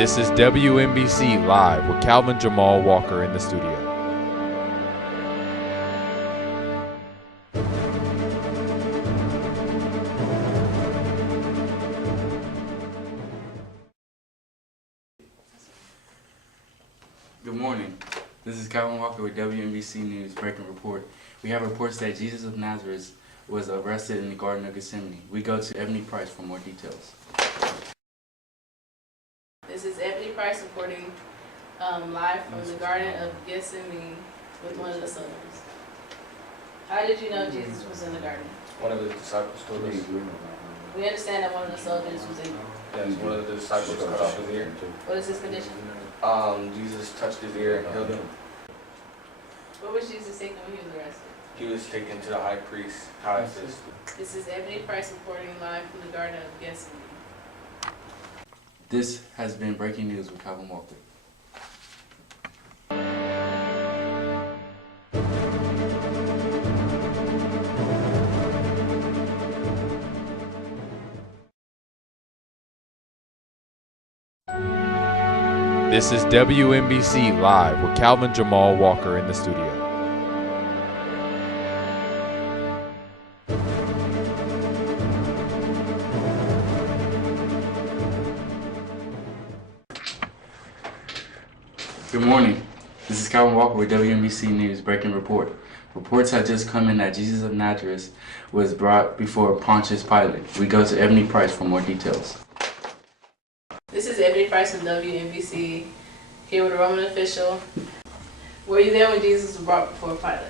This is WMBC Live with Calvin Jamal Walker in the studio. Good morning. This is Calvin Walker with WMBC News Breaking Report. We have reports that Jesus of Nazareth was arrested in the Garden of Gethsemane. We go to Ebony Price for more details. This is Ebony Price reporting live from the Garden of Gethsemane with one of the soldiers. How did you know Jesus was in the garden? One of the disciples told us. We understand that one of the soldiers was in. Yes, one of the disciples cut off his ear. What is his condition? Jesus touched his ear and healed him. Where was Jesus taken when he was arrested? He was taken to the high priest, Caiaphas. This is Ebony Price reporting live from the Garden of Gethsemane. This has been Breaking News with Calvin Walker. This is WMBC Live with Calvin Jamal Walker in the studio. Good morning. This is Calvin Walker with WMBC News Breaking Report. Reports have just come in that Jesus of Nazareth was brought before Pontius Pilate. We go to Ebony Price for more details. This is Ebony Price from WMBC, here with a Roman official. Were you there when Jesus was brought before Pilate?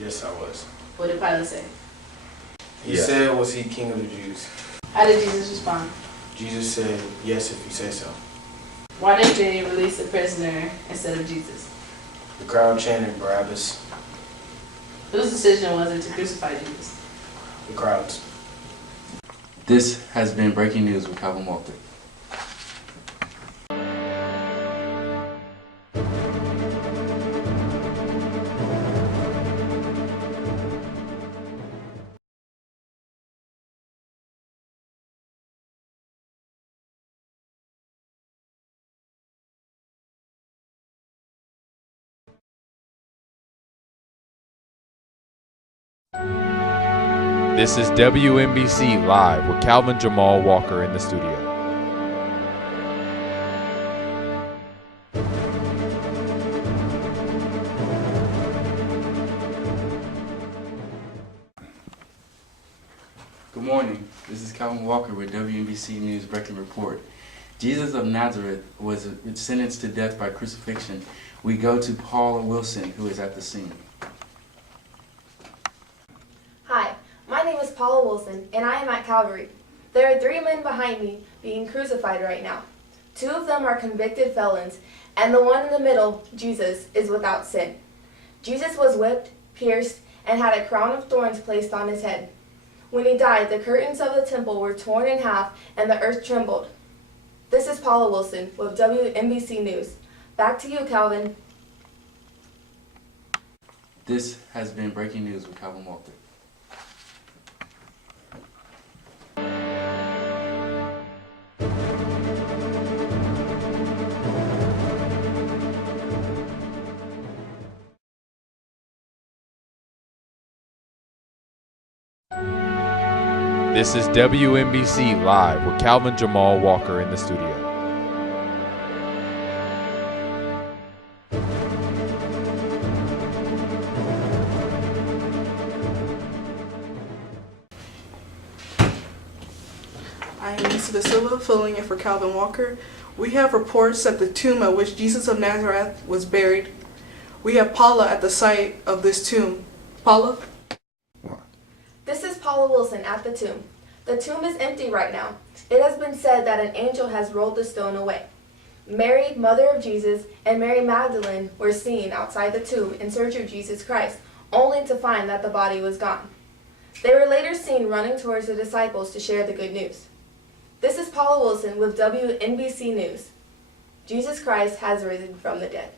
Yes, I was. What did Pilate say? He said, was he king of the Jews? How did Jesus respond? Jesus said, yes, if you say so. Why didn't they release the prisoner instead of Jesus? The crowd chanted Barabbas. Whose decision was it to crucify Jesus? The crowds. This has been Breaking News with Calvin Walker. This is WMBC Live with Calvin Jamal Walker in the studio. Good morning. This is Calvin Walker with WMBC News Breaking Report. Jesus of Nazareth was sentenced to death by crucifixion. We go to Paula Wilson, who is at the scene. Hi, my name is Paula Wilson, and I am at Calvary. There are 3 men behind me being crucified right now. 2 of them are convicted felons, and the one in the middle, Jesus, is without sin. Jesus was whipped, pierced, and had a crown of thorns placed on his head. When he died, the curtains of the temple were torn in half, and the earth trembled. This is Paula Wilson with WMBC News. Back to you, Calvin. This has been Breaking News with Calvin Walker. This is WMBC Live with Calvin Jamal Walker in the studio. I am Lisa Da Silva, filling in for Calvin Walker. We have reports at the tomb at which Jesus of Nazareth was buried. We have Paula at the site of this tomb. Paula? This is Paula Wilson at the tomb. The tomb is empty right now. It has been said that an angel has rolled the stone away. Mary, mother of Jesus, and Mary Magdalene were seen outside the tomb in search of Jesus Christ, only to find that the body was gone. They were later seen running towards the disciples to share the good news. This is Paula Wilson with WNBC News. Jesus Christ has risen from the dead.